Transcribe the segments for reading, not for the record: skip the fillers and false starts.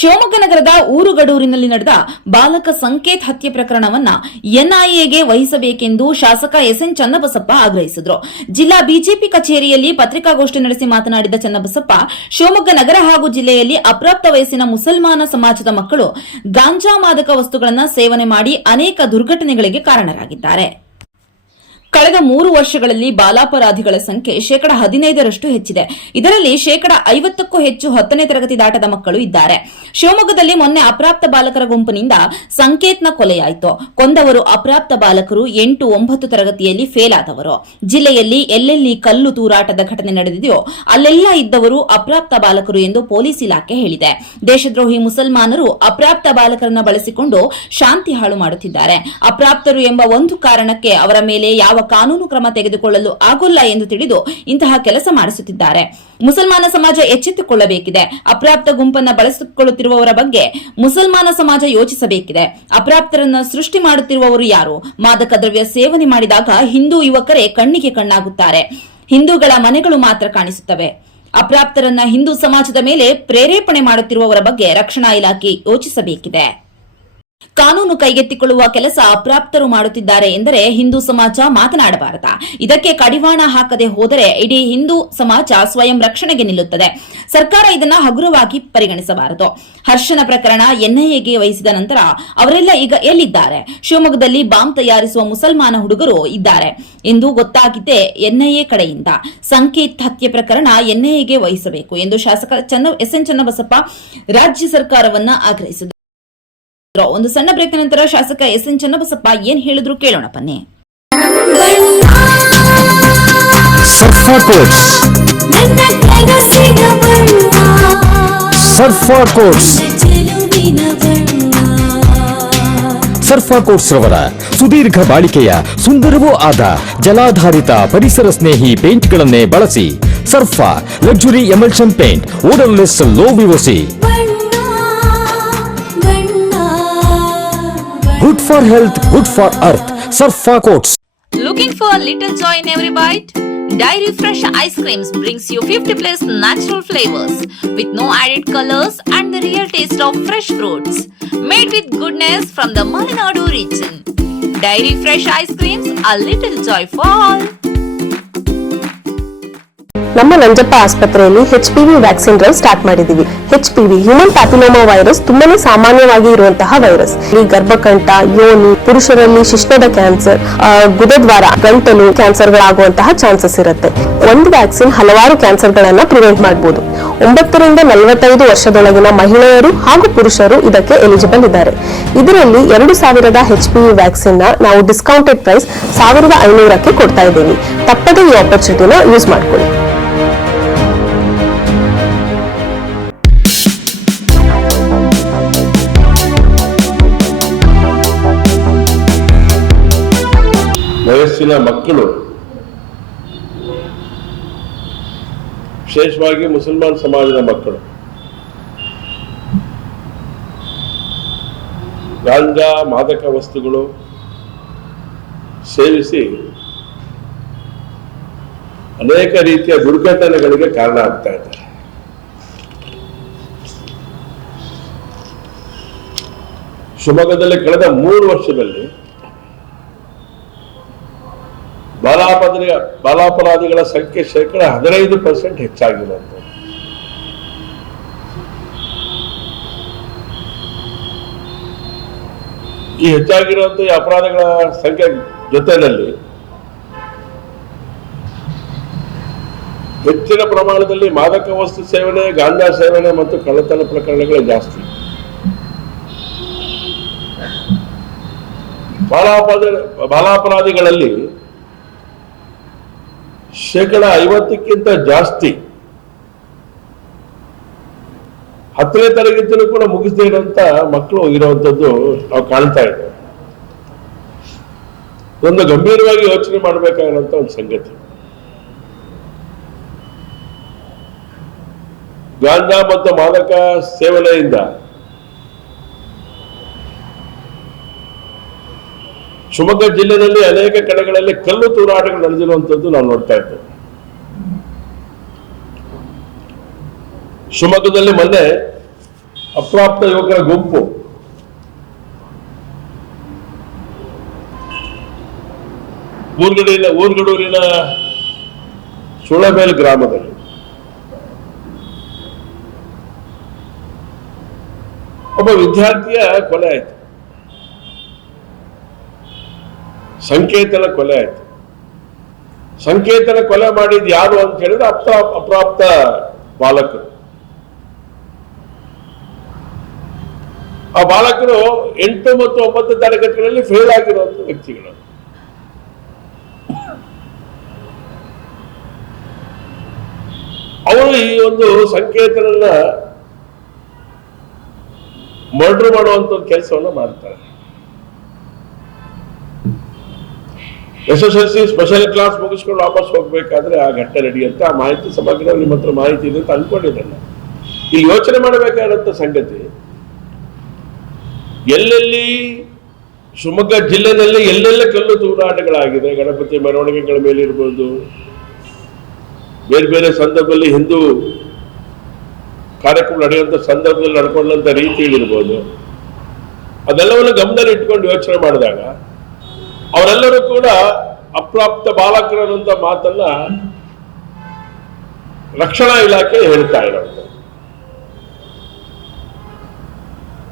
ಶಿವಮೊಗ್ಗ ನಗರದ ಊರುಗಡೂರಿನಲ್ಲಿ ನಡೆದ ಬಾಲಕ ಸಂಕೇತ್ ಹತ್ಯೆ ಪ್ರಕರಣವನ್ನು ಎನ್ಐಎಗೆ ವಹಿಸಬೇಕೆಂದು ಶಾಸಕ ಎಸ್ಎನ್ ಚನ್ನಬಸಪ್ಪ ಆಗ್ರಹಿಸಿದರು. ಜಿಲ್ಲಾ ಬಿಜೆಪಿ ಕಚೇರಿಯಲ್ಲಿ ಪತ್ರಿಕಾಗೋಷ್ಠಿ ನಡೆಸಿ ಮಾತನಾಡಿದ ಚನ್ನಬಸಪ್ಪ, ಶಿವಮೊಗ್ಗ ನಗರ ಹಾಗೂ ಜಿಲ್ಲೆಯಲ್ಲಿ ಅಪ್ರಾಪ್ತ ವಯಸ್ಸಿನ ಮುಸಲ್ಮಾನ ಸಮಾಜದ ಮಕ್ಕಳು ಗಾಂಜಾ ಮಾದಕ ವಸ್ತುಗಳನ್ನು ಸೇವನೆ ಮಾಡಿ ಅನೇಕ ದುರ್ಘಟನೆಗಳಿಗೆ ಕಾರಣರಾಗಿದ್ದಾರೆ. ಕಳೆದ 3 ವರ್ಷಗಳಲ್ಲಿ ಬಾಲಾಪರಾಧಿಗಳ ಸಂಖ್ಯೆ 15% ಹೆಚ್ಚಿದೆ. ಇದರಲ್ಲಿ 50ಕ್ಕೂ ಹೆಚ್ಚು 10ನೇ ತರಗತಿ ದಾಟದ ಮಕ್ಕಳು ಇದ್ದಾರೆ. ಶಿವಮೊಗ್ಗದಲ್ಲಿ ಮೊನ್ನೆ ಅಪ್ರಾಪ್ತ ಬಾಲಕರ ಗುಂಪಿನಿಂದ ಸಂಕೇತ್ನ ಕೊಲೆಯಾಯಿತು. ಕೊಂದವರು ಅಪ್ರಾಪ್ತ ಬಾಲಕರು 8-9 ತರಗತಿಯಲ್ಲಿ ಫೇಲ್ ಆದವರು. ಜಿಲ್ಲೆಯಲ್ಲಿ ಎಲ್ಲೆಲ್ಲಿ ಕಲ್ಲು ತೂರಾಟದ ಘಟನೆ ನಡೆದಿದೆಯೋ ಅಲ್ಲೆಲ್ಲ ಇದ್ದವರು ಅಪ್ರಾಪ್ತ ಬಾಲಕರು ಎಂದು ಪೊಲೀಸ್ ಇಲಾಖೆ ಹೇಳಿದೆ. ದೇಶದ್ರೋಹಿ ಮುಸಲ್ಮಾನರು ಅಪ್ರಾಪ್ತ ಬಾಲಕರನ್ನು ಬಳಸಿಕೊಂಡು ಶಾಂತಿ ಹಾಳು ಮಾಡುತ್ತಿದ್ದಾರೆ. ಅಪ್ರಾಪ್ತರು ಎಂಬ ಒಂದು ಕಾರಣಕ್ಕೆ ಅವರ ಮೇಲೆ ಯಾವ ಕಾನೂನು ಕ್ರಮ ತೆಗೆದುಕೊಳ್ಳಲು ಆಗೋಲ್ಲ ಎಂದು ತಿಳಿದು ಇಂತಹ ಕೆಲಸ ಮಾಡಿಸುತ್ತಿದ್ದಾರೆ. ಮುಸಲ್ಮಾನ ಸಮಾಜ ಎಚ್ಚೆತ್ತುಕೊಳ್ಳಬೇಕಿದೆ. ಅಪ್ರಾಪ್ತ ಗುಂಪನ್ನು ಬಳಸಿಕೊಳ್ಳುತ್ತಿರುವವರ ಬಗ್ಗೆ ಮುಸಲ್ಮಾನ ಸಮಾಜ ಯೋಚಿಸಬೇಕಿದೆ. ಅಪ್ರಾಪ್ತರನ್ನು ಸೃಷ್ಟಿ ಮಾಡುತ್ತಿರುವವರು ಯಾರು? ಮಾದಕ ದ್ರವ್ಯ ಸೇವನೆ ಮಾಡಿದಾಗ ಹಿಂದೂ ಯುವಕರೇ ಕಣ್ಣಿಗೆ ಕಣ್ಣಾಗುತ್ತಾರೆ. ಹಿಂದೂಗಳ ಮನೆಗಳು ಮಾತ್ರ ಕಾಣಿಸುತ್ತವೆ. ಅಪ್ರಾಪ್ತರನ್ನ ಹಿಂದೂ ಸಮಾಜದ ಮೇಲೆ ಪ್ರೇರೇಪಣೆ ಮಾಡುತ್ತಿರುವವರ ಬಗ್ಗೆ ರಕ್ಷಣಾ ಇಲಾಖೆ ಯೋಚಿಸಬೇಕಿದೆ. ಕಾನೂನು ಕೈಗೆತ್ತಿಕೊಳ್ಳುವ ಕೆಲಸ ಅಪ್ರಾಪ್ತರು ಮಾಡುತ್ತಿದ್ದಾರೆ ಎಂದರೆ ಹಿಂದೂ ಸಮಾಜ ಮಾತನಾಡಬಾರದಾ? ಇದಕ್ಕೆ ಕಡಿವಾಣ ಹಾಕದೆ ಹೋದರೆ ಇಡೀ ಹಿಂದೂ ಸಮಾಜ ಸ್ವಯಂ ರಕ್ಷಣೆಗೆ ನಿಲ್ಲುತ್ತದೆ. ಸರ್ಕಾರ ಇದನ್ನು ಹಗುರವಾಗಿ ಪರಿಗಣಿಸಬಾರದು. ಹರ್ಷನ ಪ್ರಕರಣ ಎನ್ಐಎಗೆ ವಹಿಸಿದ ನಂತರ ಅವರೆಲ್ಲ ಈಗ ಎಲ್ಲಿದ್ದಾರೆ? ಶಿವಮೊಗ್ಗದಲ್ಲಿ ಬಾಂಬ್ ತಯಾರಿಸುವ ಮುಸಲ್ಮಾನ ಹುಡುಗರು ಇದ್ದಾರೆ ಎಂದು ಗೊತ್ತಾಗಿದ್ದೇ ಎನ್ಐಎ ಕಡೆಯಿಂದ. ಸಂಕೇತ್ ಹತ್ಯೆ ಪ್ರಕರಣ ಎನ್ಐಎಗೆ ವಹಿಸಬೇಕು ಎಂದು ಶಾಸಕ ಎಸ್ಎನ್ ಚನ್ನಬಸಪ್ಪ ರಾಜ್ಯ ಸರ್ಕಾರವನ್ನ ಆಗ್ರಹಿಸಿದರು. ಒಂದು ಸಣ್ಣ ಬ್ರೇಕ್ ನಂತರ ಶಾಸಕ ಎಸ್ಎನ್ ಚನ್ನಬಸಪ್ಪ ಏನ್ ಹೇಳಿದ್ರು ಕೇಳೋಣ ಬನ್ನಿ. ಸರ್ಫಾ ಕೋಟ್ಸ್ ರವರ ಸುದೀರ್ಘ ಬಾಳಿಕೆಯ ಸುಂದರವೂ ಆದ ಜಲಾಧಾರಿತ ಪರಿಸರ ಸ್ನೇಹಿ ಪೇಂಟ್ಗಳನ್ನೇ ಬಳಸಿ. ಸರ್ಫಾ luxury emulsion paint, odourless, low VOC, good for health, good for earth. Surfa Coats. Looking for a little joy in every bite? Dairy Fresh Ice Creams brings you 50+ natural flavors with no added colors and the real taste of fresh fruits. Made with goodness from the Malenadu region. Dairy Fresh Ice Creams, a little joy for all. ನಮ್ಮ ನಂಜಪ್ಪ ಆಸ್ಪತ್ರೆಯಲ್ಲಿ HPV vaccine drive start ಮಾಡಿದೀವಿ. HPV human papilloma virus ತುಂಬಾನೇ ಸಾಮಾನ್ಯವಾಗಿ ಇರುವಂತಹ virus. ಈ ಗರ್ಭಕಂಠ, ಯೋನಿ, ಪುರುಷರಲ್ಲಿ ಶಿಶ್ನದ cancer, ಗುದದ್ವಾರ, ಗಂಟಲು ಕ್ಯಾನ್ಸರ್ಗಳಾಗುವಂತಹ ಚಾನ್ಸಸ್ ಇರುತ್ತೆ. ಒಂದು ವ್ಯಾಕ್ಸಿನ್ ಹಲವಾರು ಕ್ಯಾನ್ಸರ್ಗಳನ್ನ ಪ್ರಿವೆಂಟ್ ಮಾಡಬಹುದು. 9 ರಿಂದ 45 ವರ್ಷದೊಳಗಿನ ಮಹಿಳೆಯರು ಹಾಗೂ ಪುರುಷರು ಇದಕ್ಕೆ ಎಲಿಜಿಬಲ್ ಇದ್ದಾರೆ. ಇದರಲ್ಲಿ 2000 HPV ವ್ಯಾಕ್ಸಿನ್ ನಾವು ಡಿಸ್ಕೌಂಟೆಡ್ ಪ್ರೈಸ್ 1500ಕ್ಕೆ ಕೊಡ್ತಾ ಇದ್ದೀವಿ. ತಪ್ಪದೇ ಈ ಆಪರ್ಚುನಿಟಿನ ಯೂಸ್ ಮಾಡ್ಕೊಳ್ಳಿ. ವಯಸ್ಸಿನ ಮಕ್ಕಳು, ವಿಶೇಷವಾಗಿ ಮುಸಲ್ಮಾನ್ ಸಮಾಜದ ಮಕ್ಕಳು, ಗಾಂಜಾ ಮಾದಕ ವಸ್ತುಗಳು ಸೇವಿಸಿ ಅನೇಕ ರೀತಿಯ ದುರ್ಘಟನೆಗಳಿಗೆ ಕಾರಣ ಆಗ್ತಾ ಇದ್ದಾರೆ. ಶಿವಮೊಗ್ಗದಲ್ಲಿ ಕಳೆದ 3 ವರ್ಷದಲ್ಲಿ ಬಾಲಾಪರಾಧಿಗಳ ಸಂಖ್ಯೆ 15% ಹೆಚ್ಚಾಗಿರುವಂಥದ್ದು. ಈ ಹೆಚ್ಚಾಗಿರುವಂಥ ಈ ಅಪರಾಧಗಳ ಸಂಖ್ಯೆ ಜೊತೆಯಲ್ಲಿ ಹೆಚ್ಚಿನ ಪ್ರಮಾಣದಲ್ಲಿ ಮಾದಕ ವಸ್ತು ಸೇವನೆ, ಗಾಂಜಾ ಸೇವನೆ ಮತ್ತು ಕಳ್ಳತನ ಪ್ರಕರಣಗಳೇ ಜಾಸ್ತಿ. ಬಾಲಾಪರಾಧಿಗಳಲ್ಲಿ 50ಕ್ಕಿಂತ ಜಾಸ್ತಿ 10ನೇ ತರಗತಿಯಲ್ಲೂ ಕೂಡ ಮುಗಿಸದೇ ಇರುವಂತ ಮಕ್ಕಳು ಇರುವಂತದ್ದು ನಾವು ಕಾಣ್ತಾ ಇದ್ದೇವೆ. ಒಂದು ಗಂಭೀರವಾಗಿ ಯೋಚನೆ ಮಾಡಬೇಕಾಗಿರುವಂತ ಒಂದು ಸಂಗತಿ. ಗಾಂಜಾ ಮತ್ತು ಮಾದಕ ಸೇವನೆಯಿಂದ ಶಿವಮೊಗ್ಗ ಜಿಲ್ಲೆಯಲ್ಲಿ ಅನೇಕ ಕಡೆಗಳಲ್ಲಿ ಕಲ್ಲು ತೂರಾಟಗಳು ನಡೆದಿರುವಂತದ್ದು ನಾವು ನೋಡ್ತಾ ಇದ್ದೇವೆ. ಶಿವಮೊಗ್ಗದಲ್ಲಿ ಮೊನ್ನೆ ಅಪ್ರಾಪ್ತ ಯುವಕರ ಗುಂಪು ಊರ್ಗಡೂರಿನ ಸುಳಬೇಲ್ ಗ್ರಾಮದಲ್ಲಿ ಒಬ್ಬ ವಿದ್ಯಾರ್ಥಿಯ ಕೊಲೆ ಆಯ್ತು. ಸಂಕೇತನ ಕೊಲೆ ಆಯ್ತು. ಸಂಕೇತನ ಕೊಲೆ ಮಾಡಿದ್ ಯಾರು ಅಂತ ಹೇಳಿದ್ರೆ ಅಪ್ರಾಪ್ತ ಬಾಲಕರು. ಆ ಬಾಲಕರು 8 ಮತ್ತು 9 ತರಗತಿಗಳಲ್ಲಿ ಫೇಲ್ ಆಗಿರುವಂತ ವ್ಯಕ್ತಿಗಳು. ಅವರು ಈ ಒಂದು ಸಂಕೇತನನ್ನ ಮರ್ಡರ್ ಮಾಡುವಂತ ಕೆಲಸವನ್ನ ಮಾಡ್ತಾರೆ. SSLC ಸ್ಪೆಷಲ್ ಕ್ಲಾಸ್ ಮುಗಿಸ್ಕೊಂಡು ವಾಪಸ್ ಹೋಗ್ಬೇಕಾದ್ರೆ ಆ ಘಟನೆ ನಡೆಯುತ್ತೆ. ಆ ಮಾಹಿತಿ ಸಮಗ್ರ ನಿಮ್ಮ ಹತ್ರ ಮಾಹಿತಿ ಇದೆ ಅಂತ ಅನ್ಕೊಂಡಿದ್ದಲ್ಲ. ಇಲ್ಲಿ ಯೋಚನೆ ಮಾಡಬೇಕಾದಂತ ಸಂಗತಿ, ಎಲ್ಲೆಲ್ಲಿ ಶಿವಮೊಗ್ಗ ಜಿಲ್ಲೆಯಲ್ಲಿ ಎಲ್ಲೆಲ್ಲ ಕಲ್ಲು ತೂರಾಟಗಳಾಗಿದೆ, ಗಣಪತಿ ಮೆರವಣಿಗೆಗಳ ಮೇಲೆ ಇರ್ಬೋದು, ಬೇರೆ ಬೇರೆ ಸಂದರ್ಭದಲ್ಲಿ ಹಿಂದೂ ಕಾರ್ಯಕ್ರಮ ನಡೆಯುವಂತ ಸಂದರ್ಭದಲ್ಲಿ ನಡ್ಕೊಂಡಂತ ರೀತಿಗಳಿರ್ಬೋದು, ಅದೆಲ್ಲವನ್ನು ಗಮನದಲ್ಲಿ ಇಟ್ಕೊಂಡು ಯೋಚನೆ ಮಾಡಿದಾಗ ಅವರೆಲ್ಲರೂ ಕೂಡ ಅಪ್ರಾಪ್ತ ಬಾಲಕರು ಅನ್ನುವಂತ ಮಾತನ್ನ ರಕ್ಷಣಾ ಇಲಾಖೆ ಹೇಳ್ತಾ ಇರೋದು.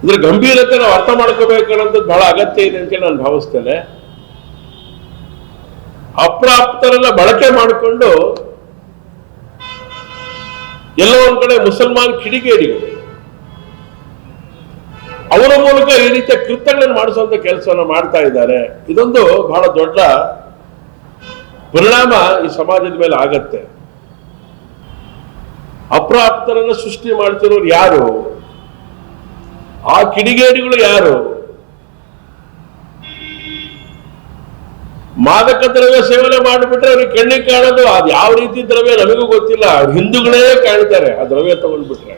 ಇದ್ರ ಗಂಭೀರತೆ ನಾವು ಅರ್ಥ ಮಾಡ್ಕೋಬೇಕನ್ನೋದು ಬಹಳ ಅಗತ್ಯ ಇದೆ ಅಂತ ನಾನು ಭಾವಿಸ್ತೇನೆ. ಅಪ್ರಾಪ್ತರನ್ನ ಬಳಕೆ ಮಾಡಿಕೊಂಡು ಎಲ್ಲೋ ಒಂದ್ ಕಡೆ ಮುಸಲ್ಮಾನ್ ಕಿಡಿಗೇಡಿಗಳು ಅವರ ಮೂಲಕ ಈ ರೀತಿಯ ಕೃತ್ಯಗಳನ್ನು ಮಾಡಿಸುವಂತ ಕೆಲಸವನ್ನು ಮಾಡ್ತಾ ಇದ್ದಾರೆ. ಇದೊಂದು ಬಹಳ ದೊಡ್ಡ ಪರಿಣಾಮ ಈ ಸಮಾಜದ ಮೇಲೆ ಆಗತ್ತೆ. ಅಪ್ರಾಪ್ತರನ್ನ ಸೃಷ್ಟಿ ಮಾಡ್ತಿರೋರು ಯಾರು? ಆ ಕಿಡಿಗೇಡಿಗಳು ಯಾರು? ಮಾದಕ ದ್ರವ್ಯ ಸೇವನೆ ಮಾಡಿಬಿಟ್ರೆ ಅವ್ರಿಗೆ ಕಣ್ಣಿಗೆ ಕಾಣೋದು ಅದು ಯಾವ ರೀತಿ ದ್ರವ್ಯ ನಮಗೂ ಗೊತ್ತಿಲ್ಲ. ಅವ್ರು ಹಿಂದೂಗಳೇ ಕಾಣ್ತಾರೆ ಆ ದ್ರವ್ಯ ತಗೊಂಡ್ಬಿಟ್ರೆ.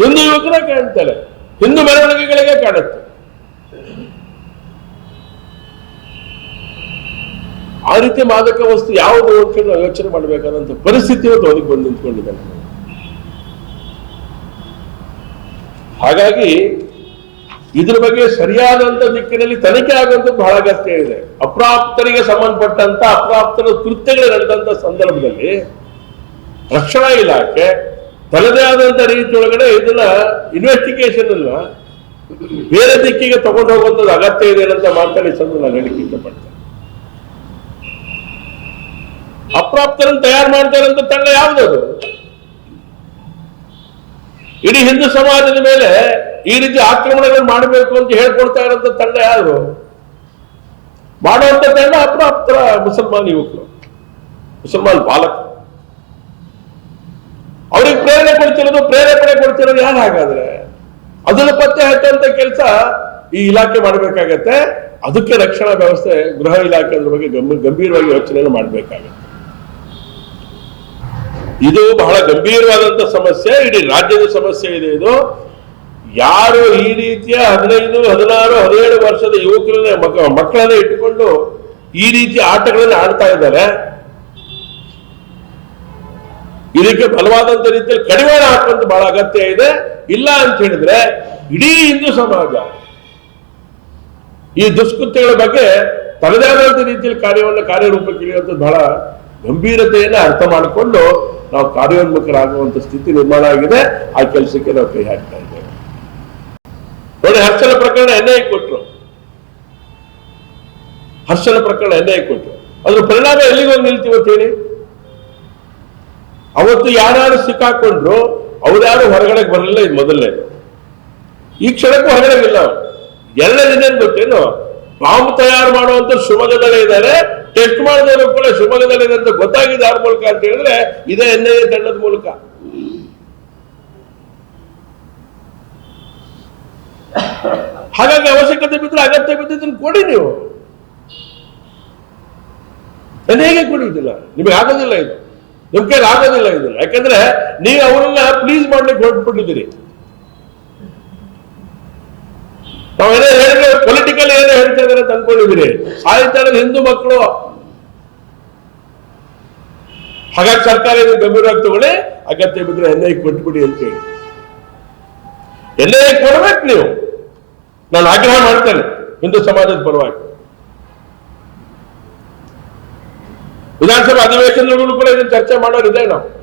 ಹಿಂದೂ ಯುವಕರೇ ಕಾಣ್ತಾರೆ, ಹಿಂದೂ ಮೆರವಣಿಗೆಗಳಿಗೆ ಕಾಣುತ್ತೆ. ಆ ರೀತಿ ಮಾದಕ ವಸ್ತು ಯಾವುದು ಅಂತ ನಾವು ಯೋಚನೆ ಮಾಡಬೇಕಾದಂತ ಪರಿಸ್ಥಿತಿ ಒದಗಿ ಬಂದು ನಿಂತ್ಕೊಂಡಿದೆ. ಹಾಗಾಗಿ ಇದ್ರ ಬಗ್ಗೆ ಸರಿಯಾದಂತ ದಿಕ್ಕಿನಲ್ಲಿ ತನಿಖೆ ಆಗುವಂತ ಬಹಳ ಅಗತ್ಯ ಇದೆ. ಅಪ್ರಾಪ್ತರಿಗೆ ಸಂಬಂಧಪಟ್ಟಂತ ಅಪ್ರಾಪ್ತರ ಕೃತ್ಯಗಳು ನಡೆದಂತ ಸಂದರ್ಭದಲ್ಲಿ ರಕ್ಷಣಾ ಇಲಾಖೆ ತನ್ನದೇ ಆದಂತ ರೀತಿಯೊಳಗಡೆ ಇದನ್ನ ಇನ್ವೆಸ್ಟಿಗೇಷನ್ ಅನ್ನ ಬೇರೆ ದಿಕ್ಕಿಗೆ ತಗೊಂಡು ಹೋಗುವಂತದ್ದು ಅಗತ್ಯ ಇದೆ ಅಂತ ಮಾತಾಡಿ ನಾನು ಹೇಳಿಕೆ ಇಷ್ಟಪಡ್ತೇನೆ. ಅಪ್ರಾಪ್ತರನ್ನು ತಯಾರು ಮಾಡ್ತಾ ಇರೋಂಥ ತಂಡ ಯಾವುದದು? ಇಡೀ ಹಿಂದೂ ಸಮಾಜದ ಮೇಲೆ ಈ ರೀತಿ ಆಕ್ರಮಣಗಳು ಮಾಡಬೇಕು ಅಂತ ಹೇಳ್ಕೊಡ್ತಾ ಇರೋಂಥ ತಂಡ ಯಾರು? ಮಾಡುವಂತ ತಂಡ ಅಪ್ರಾಪ್ತರ ಮುಸಲ್ಮಾನ್ ಯುವಕರು, ಮುಸಲ್ಮಾನ್ ಬಾಲಕರು. ಅವ್ರಿಗೆ ಪ್ರೇರೇಪಣೆ ಕೊಡ್ತಿರೋದು ಯಾರು? ಹಾಗಾದ್ರೆ ಅದನ್ನು ಪತ್ತೆ ಹಚ್ಚುವಂತ ಕೆಲಸ ಈ ಇಲಾಖೆ ಮಾಡಬೇಕಾಗತ್ತೆ. ಅದಕ್ಕೆ ರಕ್ಷಣಾ ವ್ಯವಸ್ಥೆ, ಗೃಹ ಇಲಾಖೆ ಅದ್ರ ಬಗ್ಗೆ ಗಂಭೀರವಾಗಿ ಯೋಚನೆ ಮಾಡಬೇಕಾಗತ್ತೆ. ಇದು ಬಹಳ ಗಂಭೀರವಾದಂತ ಸಮಸ್ಯೆ, ಇಡೀ ರಾಜ್ಯದ ಸಮಸ್ಯೆ ಇದೆ ಇದು. ಯಾರು ಈ ರೀತಿಯ 15, 16, 17 ವರ್ಷದ ಯುವಕರನ್ನ ಮಕ್ಕಳನ್ನ ಇಟ್ಟುಕೊಂಡು ಈ ರೀತಿಯ ಆಟಗಳನ್ನ ಆಡ್ತಾ ಇದ್ದಾರೆ, ಇದಕ್ಕೆ ಬಲವಾದಂತ ರೀತಿಯಲ್ಲಿ ಕಡಿವಾಣ ಹಾಕುವಂತ ಬಹಳ ಅಗತ್ಯ ಇದೆ. ಇಲ್ಲ ಅಂತ ಹೇಳಿದ್ರೆ ಇಡೀ ಹಿಂದೂ ಸಮಾಜ ಈ ದುಷ್ಕೃತ್ಯಗಳ ಬಗ್ಗೆ ತನ್ನದೇ ಆದಂತ ರೀತಿಯಲ್ಲಿ ಕಾರ್ಯರೂಪಕ್ಕೆ ಇಳಿಯುವಂಥದ್ದು ಬಹಳ ಗಂಭೀರತೆಯನ್ನ ಅರ್ಥ ಮಾಡಿಕೊಂಡು ನಾವು ಕಾರ್ಯೋನ್ಮುಖರಾಗುವಂತ ಸ್ಥಿತಿ ನಿರ್ಮಾಣ ಆಗಿದೆ. ಆ ಕೆಲಸಕ್ಕೆ ನಾವು ಕೈ ಹಾಕ್ತಾ ಇದ್ದೇವೆ. ನೋಡಿ, ಹರ್ಷನ ಪ್ರಕರಣ NIA ಕೊಟ್ಟರು. ಹರ್ಷನ ಪ್ರಕರಣ NIA ಕೊಟ್ಟರು. ಅದ್ರ ಪರಿಣಾಮ ಎಲ್ಲಿಗೋಗಿ ನಿಲ್ತೀವತ್ತು ಹೇಳಿ? ಅವತ್ತು ಯಾರು ಸಿಕ್ಕಾಕೊಂಡ್ರು ಅವ್ರ್ಯಾರು ಹೊರಗಡೆ ಬರಲಿಲ್ಲ. ಇದು ಮೊದಲನೇ. ಈ ಕ್ಷಣಕ್ಕೂ ಹೊರಗಡೆ ಇಲ್ಲ. ಎರಡನೇ ದಿನ ಗೊತ್ತೇನು? ಬಾಂಬ್ ತಯಾರು ಮಾಡುವಂತ ಶಿವಮೊಗ್ಗದಲ್ಲೇ ಇದ್ದಾರೆ. ಟೆಸ್ಟ್ ಮಾಡಿದವರು ಕೂಡ ಶಿವಮೊಗ್ಗದಲ್ಲಿದೆ ಅಂತ ಗೊತ್ತಾಗಿದೆ. ಯಾರ ಮೂಲಕ ಅಂತ ಹೇಳಿದ್ರೆ ಇದೇ NIA ತಂಡದ ಮೂಲಕ. ಹಾಗಾಗಿ ಅವಶ್ಯಕತೆ ಬಿದ್ದರೆ, ಅಗತ್ಯ ಬಿದ್ದಿದ್ದನ್ನು ಕೊಡಿ. ನೀವು NIAಗೆ ಕೊಡುವುದಿಲ್ಲ, ನಿಮಗೆ ಆಗೋದಿಲ್ಲ. ಇದು ನಿಮ್ ಕೈಲಿ ಆಗೋದಿಲ್ಲ. ಇದನ್ನ ಯಾಕಂದ್ರೆ ನೀವು ಅವರನ್ನ ಪ್ಲೀಸ್ ಮಾಡ್ಲಿಕ್ಕೆ ಹೊರಟ್ಬಿಟ್ಟಿದ್ದೀರಿ. ನಾವೇನೇ ಹೇಳಿದ್ರೆ ಪೊಲಿಟಿಕಲ್ ಏನೇ ಹೇಳ್ತಾ ಇದಾರೆ ಅಂತ ಅನ್ಕೊಂಡಿದ್ದೀರಿ. ಸಾಹಿತ್ಯ ಹಿಂದೂ ಮಕ್ಕಳು. ಹಾಗಾಗಿ ಸರ್ಕಾರ ಇದನ್ನು ಗಂಭೀರವಾಗಿ ತಗೊಳ್ಳಿ. ಅಗತ್ಯ ಬಿದ್ದರೆ NIA ಕೊಟ್ಬಿಡಿ ಅಂತ ಹೇಳಿ. NIA ಕೊಡ್ಬೇಕು ನೀವು, ನಾನು ಆಗ್ರಹ ಮಾಡ್ತೇನೆ ಹಿಂದೂ ಸಮಾಜದ ಪರವಾಗಿ. ವಿಧಾನಸಭಾ ಅಧಿವೇಶನಗಳು ಕೂಡ ಇದನ್ನು ಚರ್ಚೆ ಮಾಡೋರಿದೆ ನಾವು.